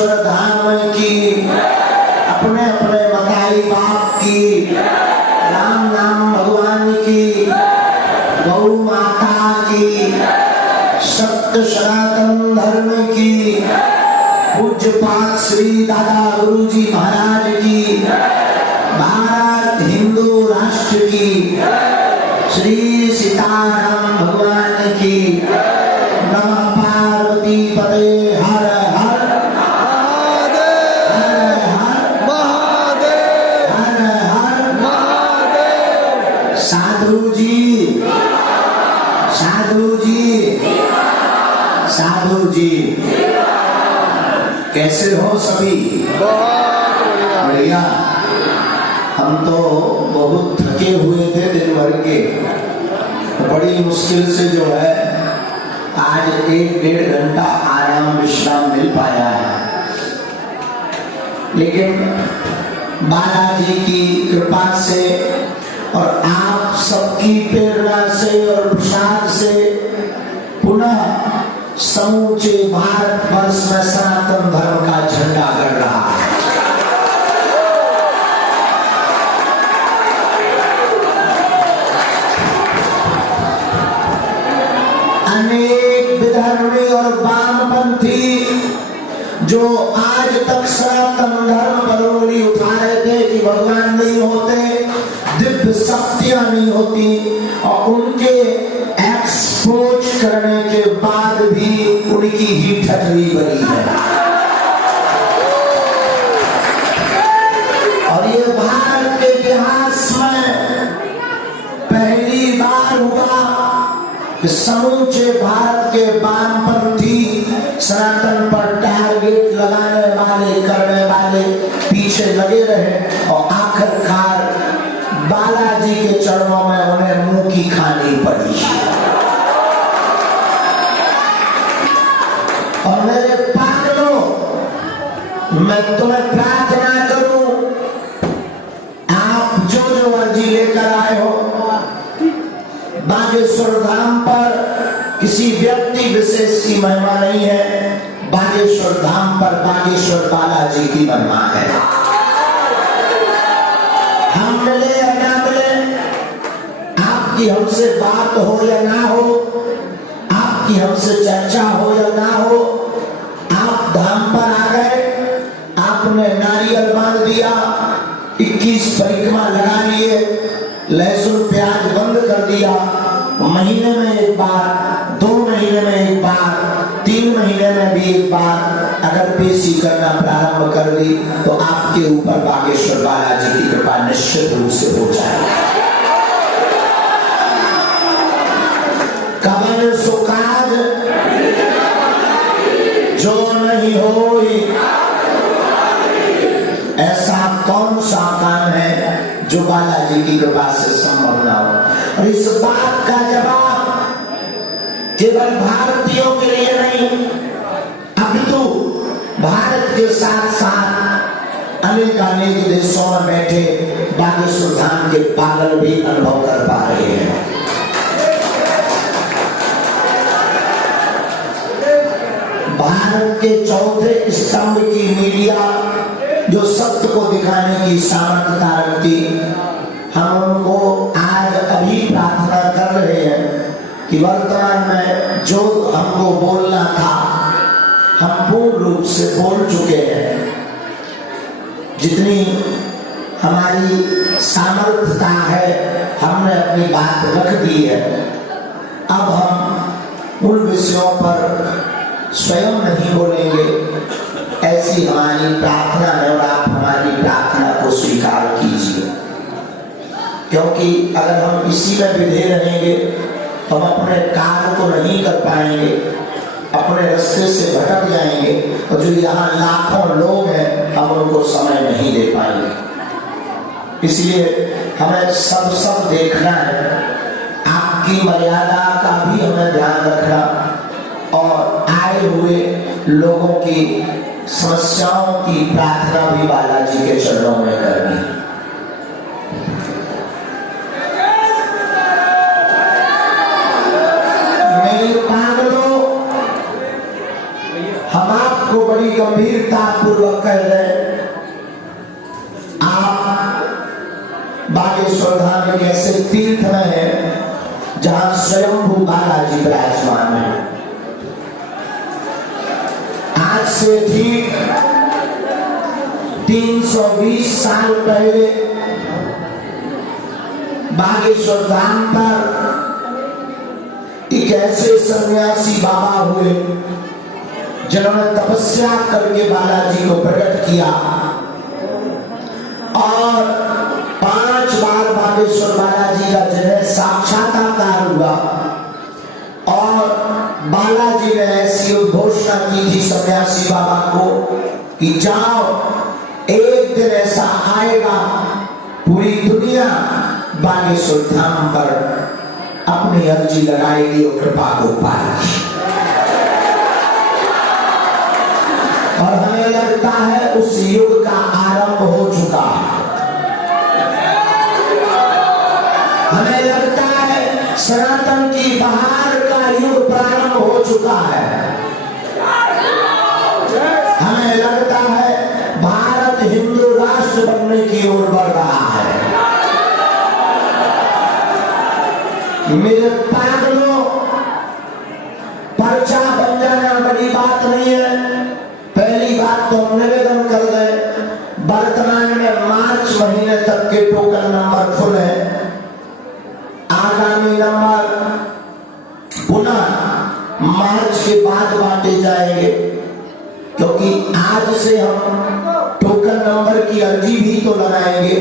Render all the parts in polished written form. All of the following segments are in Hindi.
रामेश्वर धाम की, अपने अपने मताई बाप की, राम नाम भगवान की, गौ माता की, सत्य सनातन धर्म की, पूज्यपाद श्री दादा गुरुजी महाराज की, भारत हिंदू राष्ट्र की, श्री सीताराम भगवान की, नमः पार्वती पते हर हर महादेव, हर हर महादेव, हर हर महादेव। साधु जी, साधु जी, साधु जी, कैसे हो सभी? बहुत बढ़िया। बढ़िया। हम तो बहुत थके हुए थे दिन भर के, बड़ी मुश्किल से जो है आज 1-1.5 घंटा आराम विश्राम मिल पाया है, लेकिन बालाजी की कृपा से और आप सबकी प्रेरणा से और प्रसाद से पुनः समूचे भारत वर्ष में सनातन धर्म का झंडा गड़ रहा है। अनेक विधर्मी और वामपंथी जो आज तक सनातन धर्म पर उंगली उठा रहे थे कि भगवान नहीं होते, दिव्य शक्तियां नहीं होती, और उनके एक्सपोज करने के बाद भी उनकी ही ठटरी बनी है। और ये भारत के इतिहास में पहली बार हुआ कि समूचे भारत के वामपंथी सनातन पर टारगेट लगाने वाले, करने वाले पीछे लगे रहे, और आखिरकार बालाजी के चरणों में उन्हें मुंह की खानी पड़ी। और मेरे पागलों, मैं तुम्हें प्रार्थना करूं, आप जो जो अर्जी लेकर आए हो, बागेश्वर धाम पर किसी व्यक्ति विशेष की महिमा नहीं है, बागेश्वर धाम पर बागेश्वर बालाजी की महिमा है। हम मिले या ना मिले, आपकी हमसे बात हो या ना हो, आपकी हमसे चर्चा हो या ना हो, आप धाम पर आ गए, आपने नारियल बांध दिया, 21 परिक्रमा लगा लिए, लहसुन प्याज बंद कर दिया, महीने में एक बार, 2 महीने में एक बार, 3 महीने में भी एक बार अगर पेशी करना प्रारंभ कर दी, तो आपके ऊपर बागेश्वर बालाजी की कृपा निश्चित रूप से हो जाएगी। कवन सो काज जो नहीं होई, ऐसा कौन सा काम है जो बालाजी की कृपा से संभव ना हो। और इस बात का जवाब केवल भारतीयों के लिए नहीं, अपितु भारत के साथ साथ अनेक देशों में बैठे बागेश्वर धाम के पागल भी अनुभव कर पा रहे हैं। भारत के चौथे स्तंभ की मीडिया जो सत्य को दिखाने की सामर्थ्यता रखती, हम उनको आज अभी प्रार्थना कर रहे हैं कि वर्तमान में जो हमको बोलना था हम पूर्ण रूप से बोल चुके हैं। जितनी हमारी सामर्थ्यता है हमने अपनी बात रख दी है। अब हम उन विषयों पर स्वयं नहीं बोलेंगे, ऐसी हमारी प्रार्थना है, और आप हमारी प्रार्थना को स्वीकार कीजिए, क्योंकि अगर हम इसी में विधेय रहेंगे तो हम अपने कार्य को नहीं कर पाएंगे, अपने रास्ते से भटक जाएंगे, और जो यहाँ लाखों लोग हैं हम उनको समय नहीं दे पाएंगे। इसलिए हमें सब देखना है, आपकी मर्यादा का भी हमें ध्यान रखना, और आए हुए लोगों की समस्याओं की प्रार्थना भी बालाजी के चरणों में करनी। मेरे पागलों, हम आप आपको बड़ी गंभीरता पूर्वक कह रहे, आप बागेश्वर धाम एक ऐसे तीर्थ में है जहां स्वयंभू बालाजी विराजमान है। आज से ठीक 320 साल पहले बागेश्वर धाम पर एक ऐसे सन्यासी बाबा हुए जिन्होंने तपस्या करके बालाजी को प्रकट किया और 5 बार बागेश्वर बालाजी का जिन्हें साक्षात्कार हुआ और बालाजी ने ऐसी घोषणा की थी सन्यासी बाबा को कि जाओ, एक दिन ऐसा आएगा पूरी दुनिया बागेश्वर धाम पर अपनी अर्जी लगाएगी और कृपा को पाएगी। और हमें लगता है उस युग का आरंभ हो चुका है। हमें लगता है सनातन की बहार का युग प्रारंभ हो चुका है। हमें लगता है भारत हिंदू राष्ट्र बनने की ओर बढ़ रहा है। मेरे पागलों, पर्चा बन जाना बड़ी बात नहीं है। पहली बात तो हम निवेदन कर रहे, वर्तमान में मार्च महीने तक के टोकन नंबर फुल है। आगामी नंबर पुनः मार्च के बाद बांटे जाएंगे, क्योंकि आज से हम टोकन नंबर की अर्जी भी तो लगाएंगे।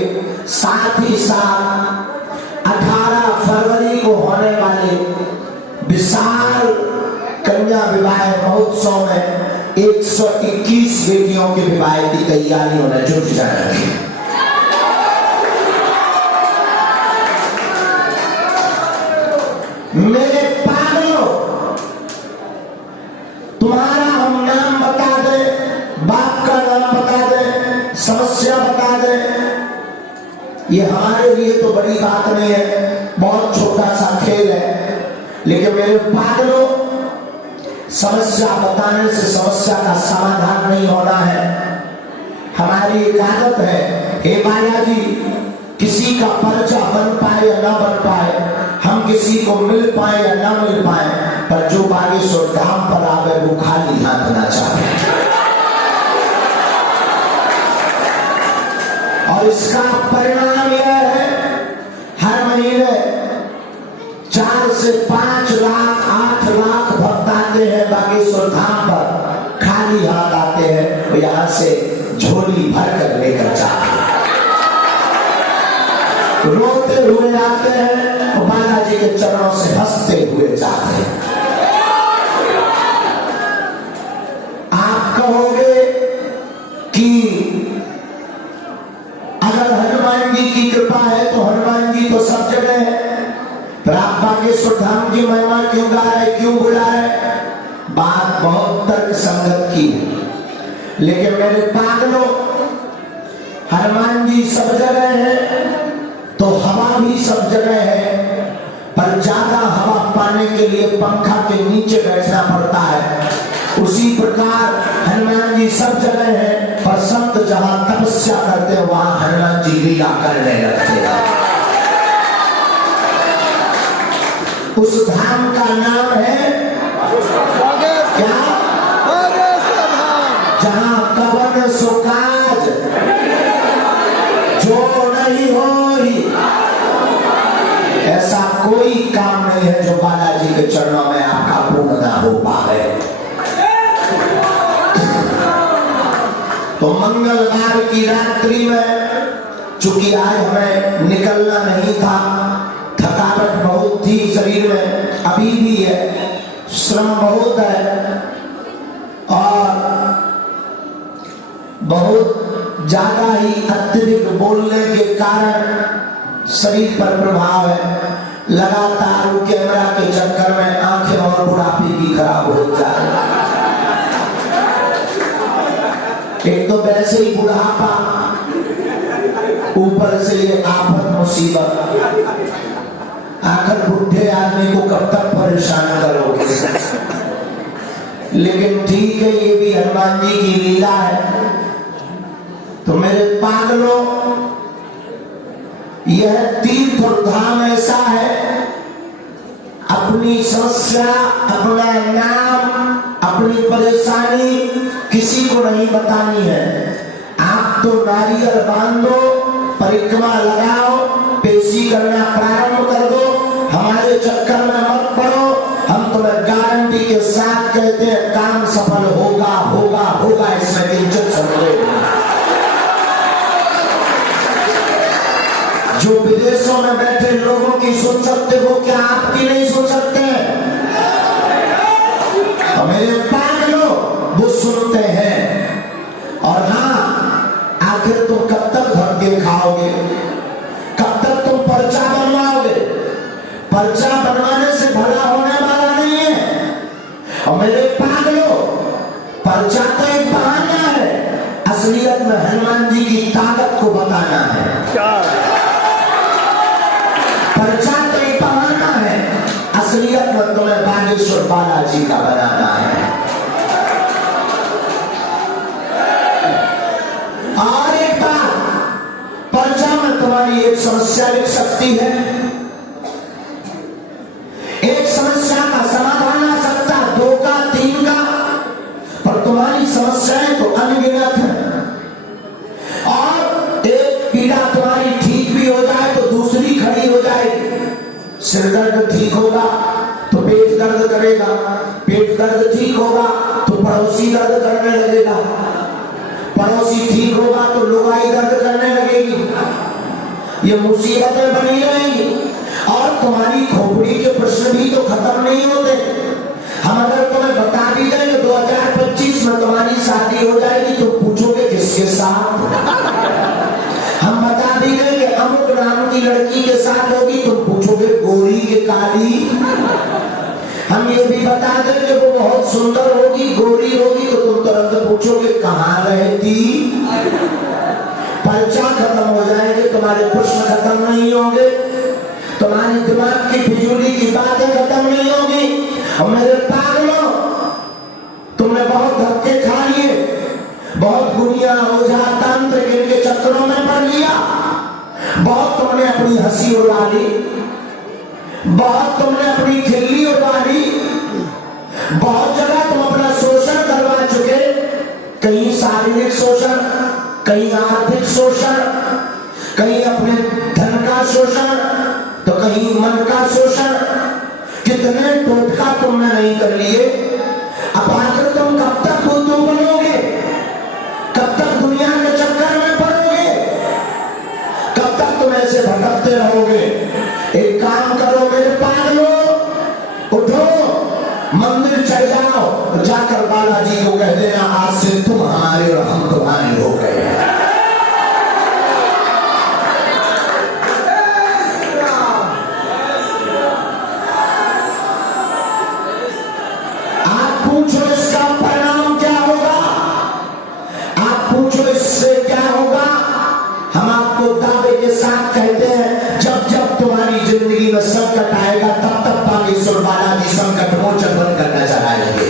साथ ही साथ 18 फरवरी को होने वाले विशाल कन्या विवाह महोत्सव में 121 बेटियों के विवाह की तैयारियों में जुट जाएंगे। मेरे पागलों, तुम्हारा हम नाम बता दे, बाप का नाम बता दे, समस्या बता दे, ये हमारे लिए तो बड़ी बात नहीं है, बहुत छोटा सा खेल है। लेकिन मेरे पागलों, समस्या बताने से समस्या का समाधान नहीं होना है। हमारी एक आदत है, हे बालाजी, किसी का पर्चा बन पाए या ना बन पाए, हम किसी को मिल पाए या ना मिल पाए, पर जो बागेश्वर धाम पर आवे वो खाली हाथ ना चाहे। और इसका परिणाम यह है, हर महीने 4 से 5 लाख 8 लाख भक्त आते हैं बागेश्वर धाम पर, खाली हाथ आते हैं, वो यहाँ से झोली भर कर लेकर जाते हैं, रोते हुए आते हैं और बालाजी के चरणों से हंसते हुए जाते हैं। आप कहोगे कि अगर हनुमान जी की कृपा है तो हनुमान जी तो सब जगह है, पर आप बागेश्वर धाम की महिमा क्यों गा रहे, क्यों बुला रहे? बात बहुत तर्क संगत की है। लेकिन मेरे पागलों, हनुमान जी सब जगह है तो हवा भी सब जगह है, पर ज्यादा हवा पाने के लिए पंखा के नीचे बैठना पड़ता है। उसी प्रकार हनुमान जी सब जगह है, पर संत जहां तपस्या करते हैं वहां हनुमान जी लीला करने लगते हैं। उस धाम का नाम है क्या? जहां कवन सुकाज जो नहीं हो, ऐसा कोई काम नहीं है जो बालाजी के चरणों में आपका पूर्ण ना हो पाए। तो मंगलवार की रात्रि में, चूंकि आज हमें निकलना नहीं था, थकावट बहुत थी शरीर में, अभी भी है, श्रम बहुत है और बहुत ज्यादा ही अत्यधिक बोलने के कारण शरीर पर प्रभाव है। लगातार कैमरा के चक्कर में आंखें और बुढ़ापे की खराब हो जाए। एक तो वैसे ही बुढ़ापा, ऊपर से ये आफत मुसीबत, आखिर बुढ़े आदमी को कब तक परेशान करोगे? लेकिन ठीक है, ये भी हनुमान जी की लीला है। तो मेरे पागलों, यह तीर्थ और धाम ऐसा है, अपनी समस्या, अपना नाम, अपनी परेशानी किसी को नहीं बतानी है। आप तो नारियल बांधो, परिक्रमा लगाओ, पेशी करना प्रारंभ कर दो, हमारे चक्कर में मत पड़ो। हम तुम्हें गारंटी के साथ कहते हैं काम सफल होगा होगा होगा, इसमें किंचित संदेह नहीं। जो विदेशों में बैठे लोगों की सुन सकते हो, क्या आपकी नहीं सुन सकते? और मेरे पागलों, वो सुनते हैं। और हाँ, आखिर तुम कब तक धक्के खाओगे? कब तक तुम पर्चा बनवाओगे? पर्चा बनवाने से भला होने वाला नहीं है। और मेरे पागलों, पर्चा तो एक बहाना है, असलियत में हनुमान जी की ताकत को बताना है। पर्चा तो एक बहाना है, असलियत में तुम्हें बागेश्वर बालाजी का बनाना है। और एक बात, पर्चा में तुम्हारी एक समस्या लिख सकती है, एक समस्या का समाधान आ सकता, 2 का 3 का, पर तुम्हारी समस्याएं तो अनगिनत है। और एक पीड़ा तुम्हारी ठीक भी हो जाए तो दूसरी खड़ी हो जाएगी। सिर दर्द ठीक होगा तो पेट दर्द करेगा, पेट दर्द ठीक होगा तो पड़ोसी दर्द करने लगेगा, पड़ोसी ठीक होगा तो लुगाई दर्द करने लगेगी। ये मुसीबतें बनी रहेंगी। और तुम्हारी खोपड़ी के प्रश्न भी तो खत्म नहीं होते। हम अगर तुम्हें बता भी दें कि 2025 में तुम्हारी शादी हो जाएगी तो पूछोगे किसके साथ? हम बता भी दें कि अमुक नाम की लड़की के साथ होगी, तुम पूछोगे गोरी के काली? हम ये भी बता दें कि वो बहुत सुंदर होगी, गोरी होगी, तो तुम तुरंत पूछोगे कहाँ रहती? पर्चा खत्म हो जाएंगे, तुम्हारे प्रश्न खत्म नहीं होंगे, तुम्हारी दिमाग की फिजूली की बातें खत्म नहीं होगी। और मेरे पागलों, तुमने बहुत धक्के खा लिए, बहुत गुनिया ओझा तंत्र इनके चक्करों में पड़ लिया, बहुत तुमने अपनी हंसी उड़ा ली, बहुत तुमने अपनी खिल्ली उड़ा ली, बहुत जगह तुम अपना शोषण करवा चुके, कहीं शारीरिक शोषण, कहीं आर्थिक शोषण, कहीं अपने धन का शोषण, तो कहीं मन का शोषण। कितने टोटका तुमने नहीं कर लिए। अब आखिर तुम कब तक बुद्धू बनोगे? कब तक दुनिया के चक्कर में पड़ोगे? कब तक तुम ऐसे भटकते रहोगे? एक काम करो मेरे पागलों, उठो, मंदिर चढ़ जाओ, जाकर बालाजी को कह देना आज से तुम हमारे और हम तुम्हारे हो गए। पूछो इसका परिणाम क्या होगा, आप पूछो इससे क्या होगा। हम आपको दावे के साथ कहते हैं, जब जब तुम्हारी जिंदगी में संकट आएगा तब तक बागेश्वर बालाजी संकट मोचन बंद करना चलाएंगे।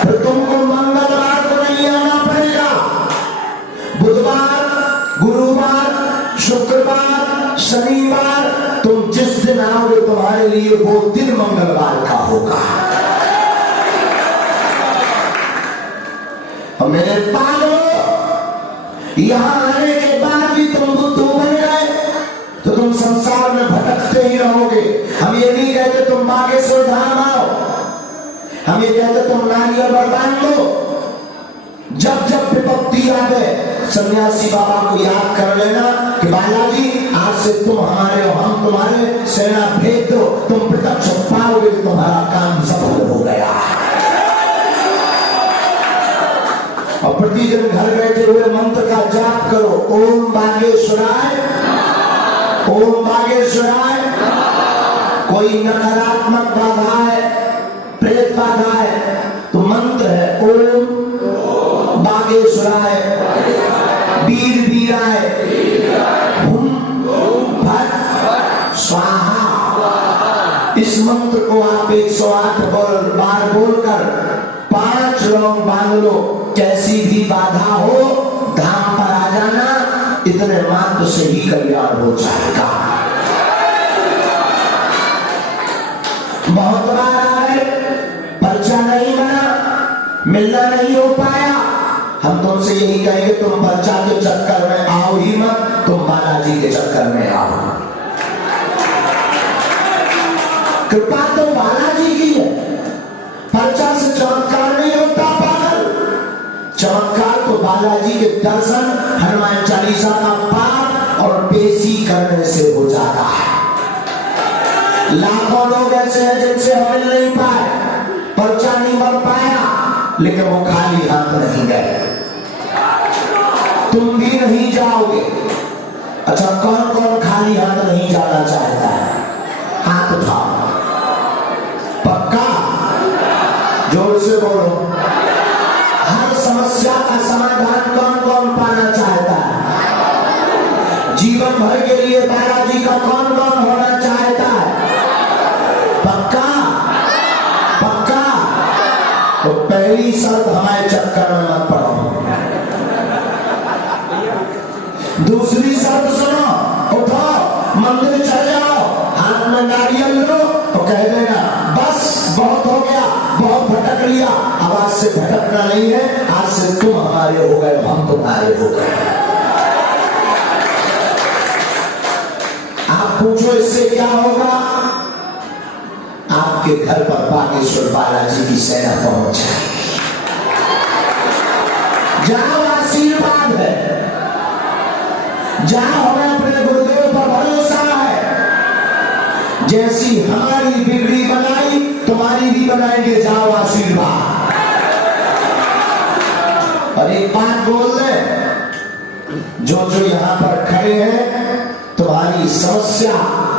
फिर तुमको मंगलवार को नहीं आना पड़ेगा, बुधवार, गुरुवार, शुक्रवार, शनिवार, तुम जिस दिन आओगे तुम्हारे लिए वो दिन मंगलवार का होगा। और मेरे पागलों, यहां आने के बाद भी तुम बुद्धू बन गए तो तुम संसार में भटकते ही रहोगे। हम ये नहीं कहते तुम बागेश्वर धाम आओ, हम ये कहते तुम नारियल बांध लो। जब जब विपत्ति आवे, सन्यासी बाबा को याद कर लेना कि बालाजी आज से तुम हमारे और हम तुम्हारे, सेना भेज दो, तुम प्रत्यक्ष पाओगे कि तुम्हारा काम सफल हो गया। और प्रतिदिन घर बैठे हुए मंत्र का जाप करो, ओम बागेश्वराय, ओम बागेश्वराय। कोई नकारात्मक बाधा है, प्रेत बाधा है, तो मंत्र है ओम बागेश्वराय, वीर वीराय, हुम फट स्वाहा। इस इस मंत्र को आप 108 बार बोलकर 5 लौंग बांध लो, कैसी भी बाधा हो धाम पर आ जाना, इतने मात्र से ही कल्याण हो जाएगा। बहुत बार आए, पर्चा नहीं बना, मिलना नहीं हो पाया, हम तुमसे यही कहेंगे तुम पर्चा के चक्कर में आओ ही मत, तुम बालाजी के चक्कर में आओ। कृपा तो बालाजी की है, पर्चा से चमत्कार नहीं होता पागल। चमत्कार तो बालाजी के दर्शन, हनुमान चालीसा का पाठ और पेशी करने से हो जाता है। लाखों लोग ऐसे हैं जिनसे हम मिल नहीं पाए, पर्चा नहीं बन पाया, लेकिन वो खाली हाथ नहीं गए। तुम भी नहीं जाओगे। अच्छा, कौन कौन खाली हाथ नहीं जाना चाहता है? हाथ उठाओ। पक्का? जोर से बोलो। हर समस्या का समाधान कौन कौन पाना चाहता है? जीवन भर के लिए बालाजी का कौन कौन होना चाहता है? पक्का? पक्का? तो पहली शर्त हमारे चक्कर में मत पड़ो। दूसरी शर्त सुनो, उठो, मंदिर चले जाओ, हाथ में नारियल लो और कह देना बस बहुत हो गया, बहुत भटक लिया, अब आज से भटकना नहीं है, आज से तुम हमारे हो गए, हम तुम्हारे हो गए। आप पूछो इससे क्या होगा? आपके घर पर बागेश्वर बालाजी की सेना पहुंच जाएगी। जहां आशीर्वाद है, जहां हमें अपने गुरुदेव पर भरोसा है, जैसी हमारी बिगड़ी बनाई तुम्हारी भी बनाएंगे, जाओ आशीर्वाद। और एक बात बोल दे, जो जो यहां पर खड़े हैं, तुम्हारी समस्या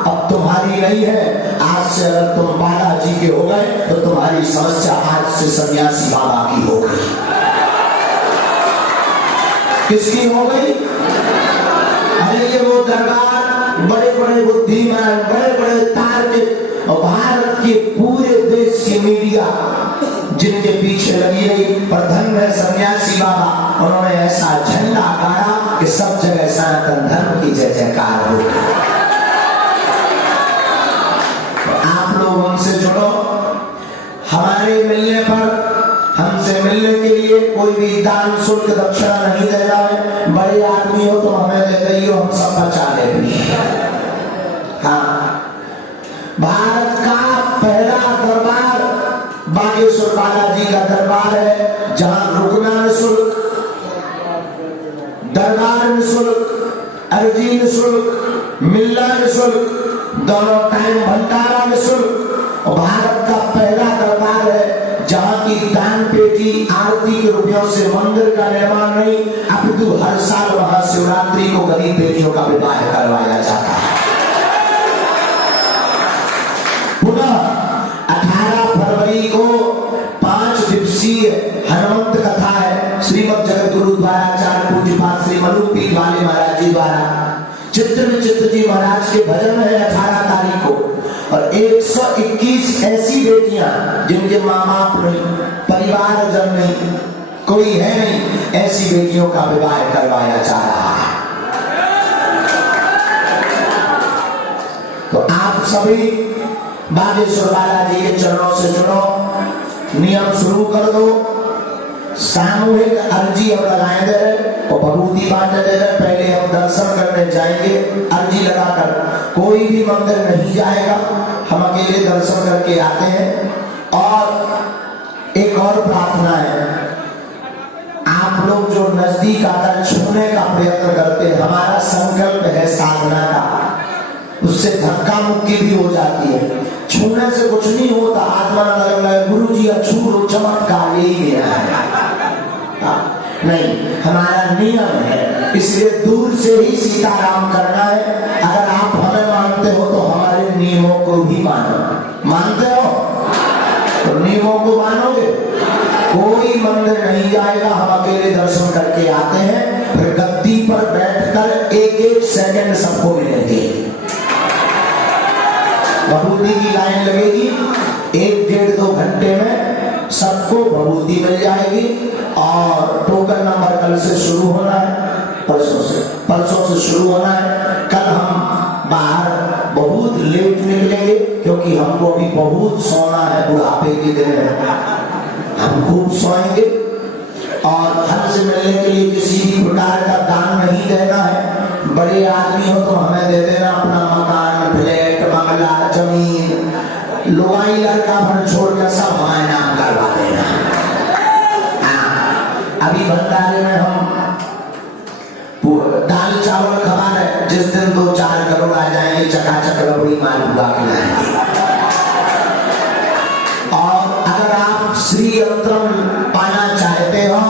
अब तुम्हारी नहीं है। आज से अगर तुम बालाजी के हो गए तो तुम्हारी समस्या आज से सन्यासी बाबा की हो गई। किसकी हो गई? अरे ये वो दरबार, बड़े बड़े बुद्धिमान, बड़े बड़े तार्किक और भारत के पूरे देश की मीडिया जिनके पीछे लगी रही, पर धन है सन्यासी बाबा, उन्होंने ऐसा झंडा गाड़ा कि सब जगह सनातन धर्म की जय जयकार हो। आप लोग उनसे जुड़ो। हमारे मिलने पर, हमसे मिलने के लिए कोई भी दान शुल्क दक्षिणा नहीं देना है। बड़े आदमी हो तो हमें दे दइयो, हम सब बचा ले भी। हाँ, भारत का पहला दरबार बागेश्वर बालाजी का दरबार है, जहां रुकना निःशुल्क, दरबार निःशुल्क, अर्जी निःशुल्क, मिलना निःशुल्क, दोनों टाइम भंडारा निःशुल्क। और भारत का पहला दरबार है जहां की दान पेटी आरती के रुपयों से मंदिर का निर्माण नहीं, अपितु हर साल महाशिवरात्रि को गरीब बेटियों का विवाह करवाया जाता है। पुनः 18 फरवरी को 5 दिवसीय हनुमंत कथा है, श्रीमद जगत गुरु द्वारा आचार्य पूज्यपाद श्री मनुपीठ वाले महाराज जी द्वारा। चित्त विचित्र जी महाराज के भजन है 18 तारीख को। और 121 ऐसी बेटियां जिनके माँ बाप नहीं, परिवार जन नहीं, कोई है नहीं, ऐसी बेटियों का विवाह करवाया जा रहा है। तो आप सभी बागेश्वर बालाजी के चरणों से जुड़ो, नियम शुरू कर दो। सामूहिक अर्जी हम लगाए दे रहे और भभूति बांटे दे रहे। पहले हम दर्शन करने जाएंगे अर्जी लगाकर, कोई भी मंदिर नहीं जाएगा, हम अकेले दर्शन करके आते हैं। और एक और प्रार्थना है, आप लोग जो नजदीक आकर छूने का प्रयत्न करते हैं, हमारा संकल्प है साधना का, उससे धक्का मुक्की भी हो जाती है। छूने से कुछ नहीं होता, आत्मा लग रहा है गुरु जी छू लो, चमत्कार यही मेरा है। नहीं, हमारा नियम है, इसलिए दूर से ही सीताराम करना है। अगर आप हमें मानते हो तो हमारे नियमों को भी मानो। मानते हो तो नियमों को मानोगे। कोई मंदिर नहीं जाएगा, हम अकेले दर्शन करके आते हैं, फिर गद्दी पर बैठकर एक एक सेकंड सबको मिलेंगे। बहुत भभूति की लाइन लगेगी, 1-1.5-2 घंटे में सबको भभूति मिल जाएगी। और टोकन नंबर कल से शुरू होना है, परसों से शुरू होना है। कल हम बाहर बहुत लेट निकलेंगे क्योंकि हमको अभी बहुत सोना है, बुढ़ापे के दिन है, हम खूब सोएंगे। और हमसे मिलने के लिए किसी भी प्रकार का दान नहीं देना है। बड़े आदमी हो तो हमें दे देना अपना मकान, फ्लैट, बंगला, जमीन, लुगाई लड़का भर छोड़कर सब हमारे नाम करवा देना। अभी भंडारे में हम दाल चावल खवा रहे, जिस दिन 2-4 करोड़ आ जाएंगे चकाचक रबड़ी मालपुआ खिलाएंगे। और अगर आप श्री यंत्रम पाना चाहते हो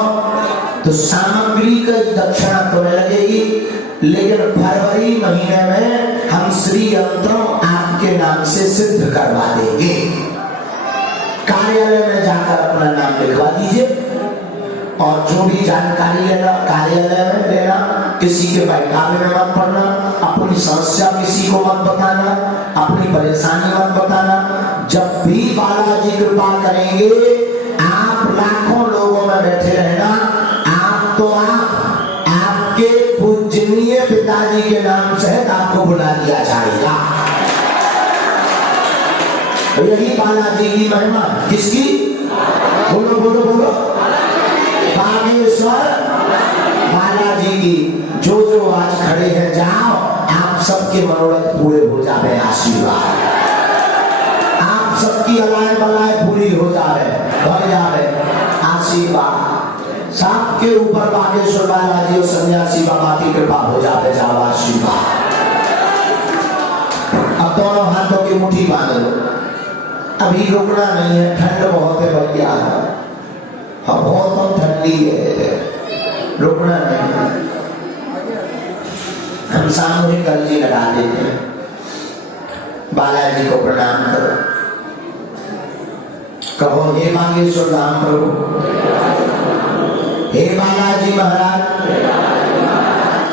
तो सामग्री की दक्षिणा तुम्हें लगेगी, लेकिन फरवरी महीने में हम श्री यंत्रम आपके नाम से सिद्ध करवा देंगे। कार्यालय में जाकर अपना नाम लिखवा दीजिए और जो भी जानकारी लेना कार्यालय में लेना, किसी के बहकावे में मत पड़ना, अपनी समस्या किसी को मत बताना, अपनी परेशानी मत बताना। जब भी बालाजी कृपा करेंगे, आप लाखों लोगों में बैठे रहना, आपके पूजनीय पिताजी के नाम से आपको बुला दिया जाएगा। यही बालाजी की महिमा। किसकी? बोलो बोलो बोलो, बागेश्वर बालाजी की। जो जो आज खड़े हैं, जाओ, आप सबके मनोरथ पूरे हो जावे। आशीर्वाद आप सबकी अलाय बलाय पूरी हो जावे, भर जावे। आशीर्वाद सबके ऊपर बागेश्वर बालाजी और सन्यासी बाबा की कृपा हो जावे। जाओ, आशीर्वाद। अब दोनों हाथों की मुट्ठी बांध लो। अभी रुकना नहीं है, ठंड बहुत है भैया, हम बहुत ठंडी है, रुकना नहीं। हम सामूहिक अर्जी लगा देते हैं। बालाजी को प्रणाम करो, कहो हे बागेश्वर धाम प्रभु, हे बालाजी महाराज,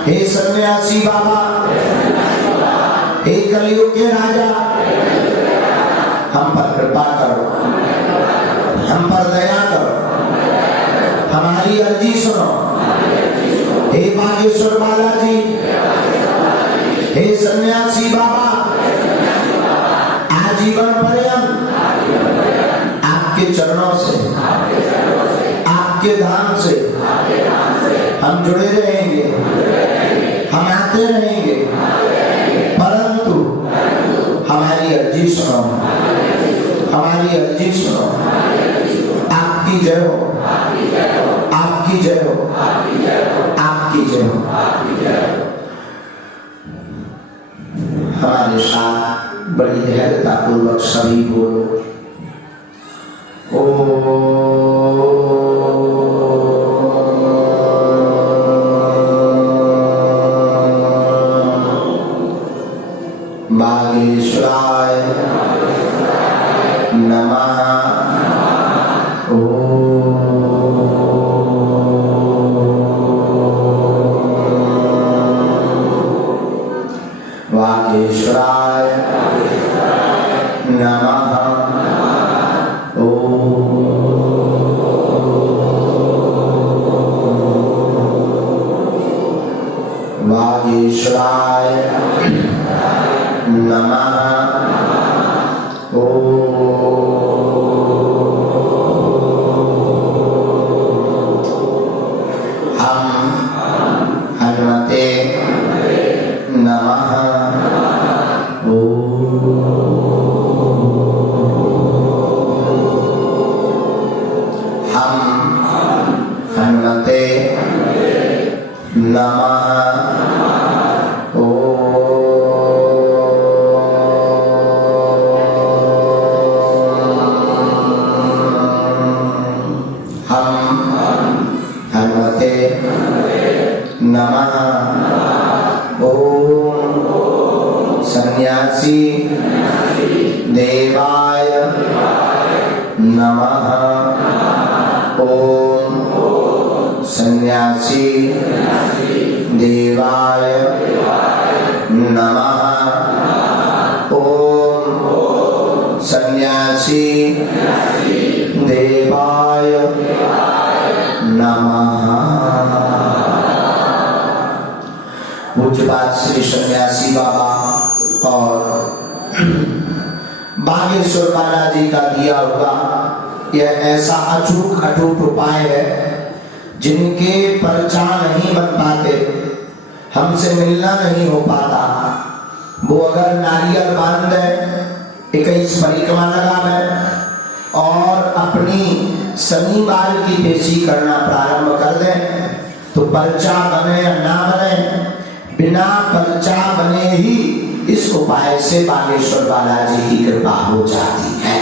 हे सन्यासी बाबा, हे कलयुग के राजा, हम पर कृपा करो, हम पर दया करो, हमारी अर्जी सुनो। हे बागेश्वर बालाजी, हे सन्यासी बाबा, आजीवन पर्यंत आपके चरणों से, आपके धाम से हम जुड़े रहेंगे, हम आते रहेंगे, परंतु हमारी अर्जी सुनो, हमारी अर्जी सुनो। आपकी जय हो, आपकी जय हो, आपकी जय हो। हमारे साथ बड़ी धैर्यता पूर्वक सभी बोलो बागेश्वराय नमः। बागेश्वराय नमः। बागेश्वराय नमः। हनुमते नमः। हम हनुमते नमः। नमः। ओम सन्यासी देवाय नमः। ओम सन्यासी देवाय नमः। ओम सन्यासी देवाय नमः। पूज्यपाद श्री सन्यासी बाबा और बागेश्वर बालाजी का दिया हुआ यह ऐसा अचूक अटूट उपाय है जिनके परिचय नहीं बन पाते, हमसे मिलना नहीं हो पाता, वो अगर नारियल बांध दे, 21 परिक्रमा लगावे और अपनी शनिवार की पेशी करना प्रारंभ कर दें तो पर्चा बने या ना बने, बिना पर्चा बने ही इस उपाय से बागेश्वर बालाजी की कृपा हो जाती है,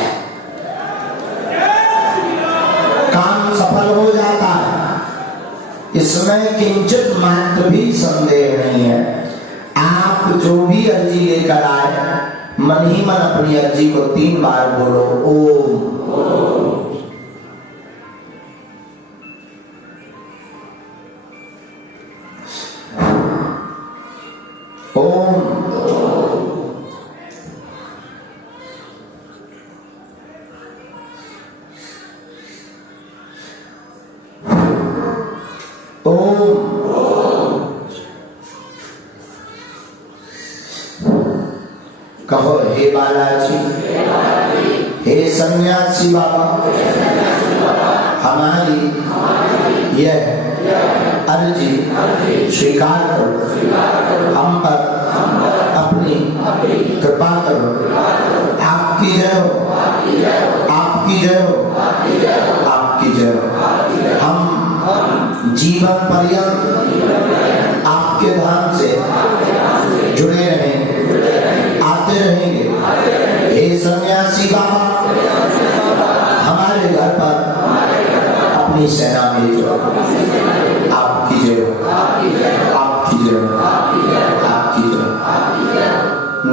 काम सफल हो जाता है। इसमें किंचित मात्र भी संदेह नहीं है। आप जो भी अर्जी लेकर आए, मन ही मन अपनी अर्जी को 3 बार बोलो, ओम ओम कहो, हे बालाजी, हे सन्यासी बाबा, हमारी यह अर्जी स्वीकार करो, हम पर अपनी कृपा करो। आपकी जय हो, आपकी जय हो, आपकी जय हो। हम जीवन पर्यंत आपके धाम से जुड़े रहेंगे, आते रहेंगे। हे सन्यासी बाबा, हमारे घर पर अपनी सेना भेजो। आपकी जय हो, आपकी जय हो, आपकी जय हो।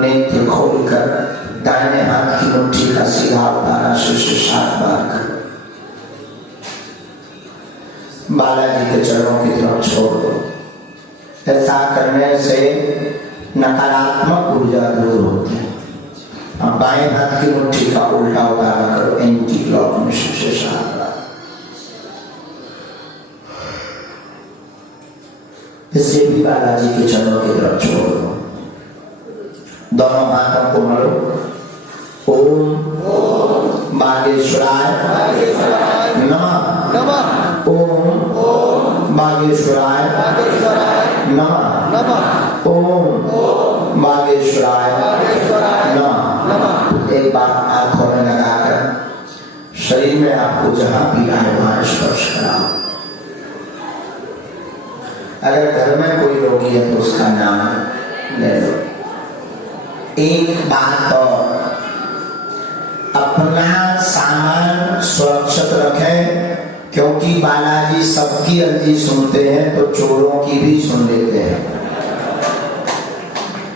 नेत्र खोलकर दाहिने हाथ की मुट्ठी का सीधा उतारा, शिष्य 7 बार कर बालाजी के चरणों की तरफ छोड़ दो। ऐसा करने से नकारात्मक ऊर्जा दूर होती है। अब बाएं हाथ की मुट्ठी का उल्टा उतारा करो, एंटी क्लॉक में शिष्य 7 बार। इससे भी बालाजी के चरणों की तरफ छोड़ दो। दोनों हाथों को मलो, ओम बागेश्वराय नमः, ओम बागेश्वराय नमः, ओम बागेश्वराय नमः। एक बार आंखों में लगाकर शरीर में आपको जहां भी आए वहां स्पर्श कराओ। अगर घर में कोई रोगी है तो उसका नाम ले लो। एक बात और, अपना सामान सुरक्षित रखें, क्योंकि बालाजी सबकी अर्जी सुनते हैं तो चोरों की भी सुन लेते हैं।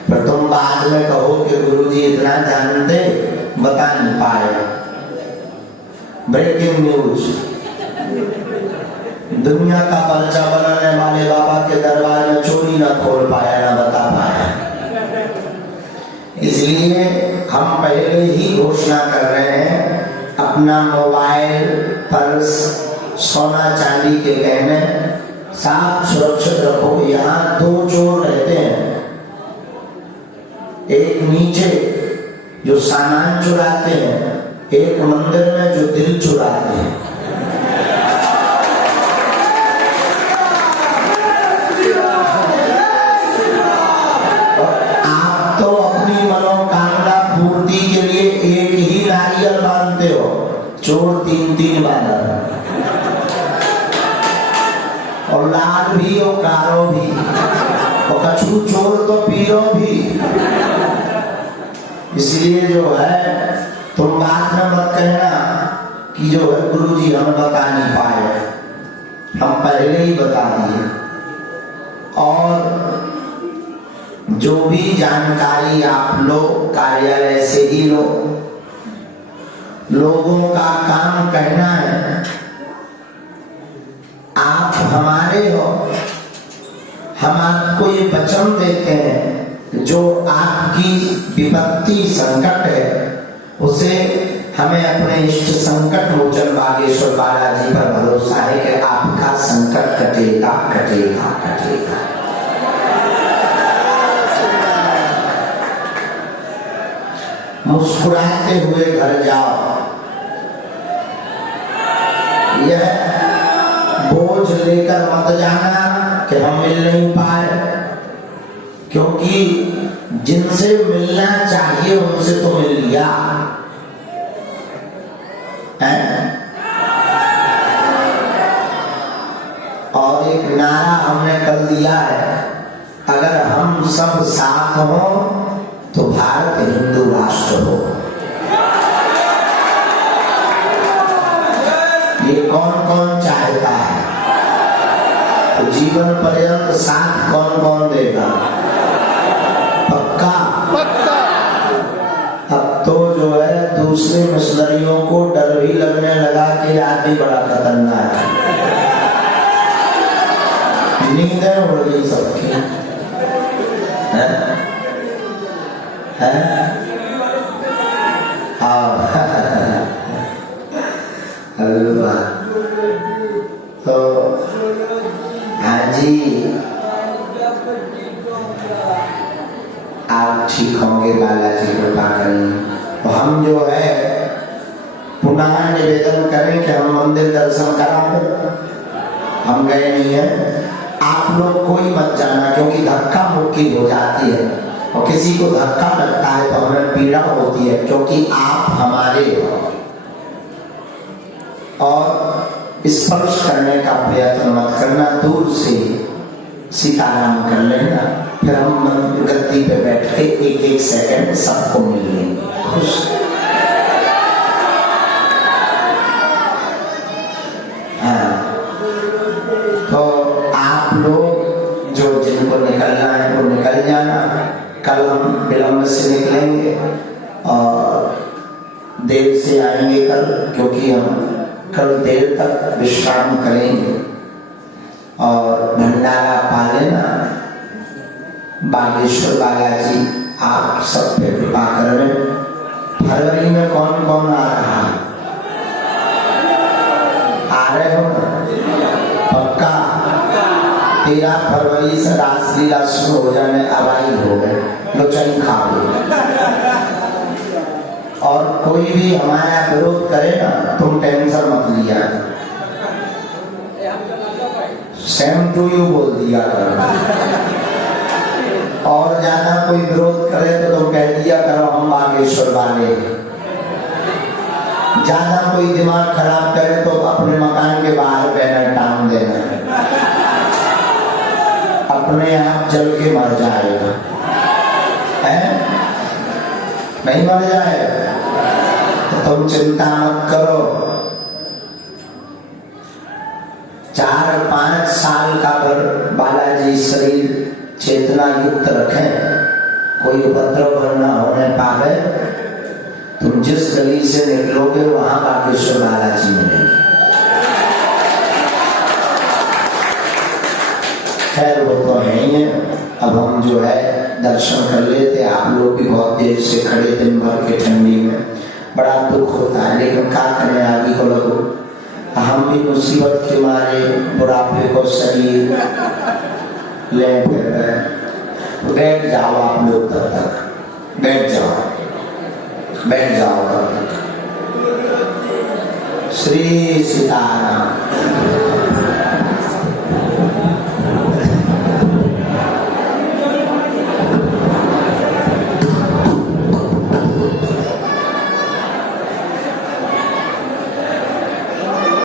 पर तुम बाद में कहो कि गुरुजी इतना जानते, बता नहीं पाए। ब्रेकिंग न्यूज, दुनिया का पर्चा बनाने वाले बाबा के दरबार में चोरी ना खोल पाया, ना बता पाया। इसलिए हम पहले ही घोषणा कर रहे हैं, अपना मोबाइल, पर्स, सोना चांदी के गहने साफ सुरक्षित रखो। यहाँ 2 चोर रहते हैं, एक नीचे जो सामान चुराते हैं, एक मंदिर में जो दिल चुराते हैं। के लिए एक ही नारियल बांधते हो, चोर 3-3 बांधा, और लाल भी और कारो भी, और कछु चोर तो पीरो भी। इसलिए जो है तुम बात में मत कहना कि जो है गुरुजी हम बता नहीं पाए, हम पहले ही बता दिए। और जो भी जानकारी आप लोग कार्यालय से ही लो, लोगों का काम कहना है आप हमारे हो, हम आपको ये वचन देते हैं, जो आपकी विपत्ति संकट है उसे हमें अपने इष्ट संकट मोचन बागेश्वर बालाजी पर भरोसा है कि आपका संकट कटेगा कटेगा कटेगा। मुस्कुराते हुए घर जाओ। यह बोझ लेकर मत जाना कि हम मिल नहीं पाए, क्योंकि जिनसे मिलना चाहिए उनसे तो मिल लिया है। और एक नारा हमने कल दिया है, अगर हम सब साथ हो तो भारत हिंदू राष्ट्र हो। ये कौन कौन चाहता है? तो जीवन पर्यंत साथ कौन कौन देगा? पक्का पक्का। अब तो जो है दूसरे मिशनरियों को डर भी लगने लगा कि आदमी बड़ा खतरनाक है। नींदें उड़ गई सबकी है? तो हाँ जी, आप ठीक होंगे, बालाजी कृपा करें। तो हम जो है पुनः निवेदन करें कि हम मंदिर दर्शन करा दें। हम गए नहीं है, आप लोग कोई मत जाना, क्योंकि धक्का मुक्की हो जाती है और किसी को धक्का लगता है तो हमें पीड़ा होती है, क्योंकि आप हमारे हो। और स्पर्श करने का प्रयत्न मत करना, दूर से सीताराम कर लेना, फिर हम गद्दी पे बैठ के एक एक सेकंड सबको मिल लेंगे। खुश। हाँ, तो आप लोग जो जिनको निकलना है वो निकल जाना। कल हम विलंब से निकलेंगे और देर से आएंगे कल, क्योंकि हम कल देर तक विश्राम करेंगे और भंडारा पा लेना। बागेश्वर बालाजी आप सब पे कृपा करें। फरवरी में कौन कौन आ रहा है? आ रहे हो पक्का? 13 फरवरी से रासलीला शुरू हो जाने, अवाई हो गए, लोचन खा लो। और कोई भी हमारा विरोध करे ना, तुम टेंशन मत लिया, सेम टू यू बोल दिया करो। और ज्यादा कोई विरोध करे तो तुम कह दिया करो हम बागेश्वर वाले। ज्यादा कोई दिमाग खराब करे तो अपने मकान के बाहर बैनर टांग देना, अपने आप जल के मर जाएगा। है नहीं मर जाएगा तो तुम चिंता मत करो। 4-5 साल का बालाजी शरीर चेतना युक्त रखें, कोई उपद्रव न होने पावे। तुम जिस गली से निकलोगे वहां बागेश्वर बालाजी मिलेंगे। खैर वो तो है ही है। अब हम जो है दर्शन कर लेते। आप लोग भी बहुत देर से खड़े दिन भर के ठंडी में, बड़ा दुख होता है, लेकिन क्या करें, आगे को लगो। हम भी मुसीबत के मारे बुढ़ापे को शरीर ले फिर रहे। तो बैठ जाओ आप लोग, तब तक बैठ जाओ, बैठ जाओ तब तक। श्री सीताराम।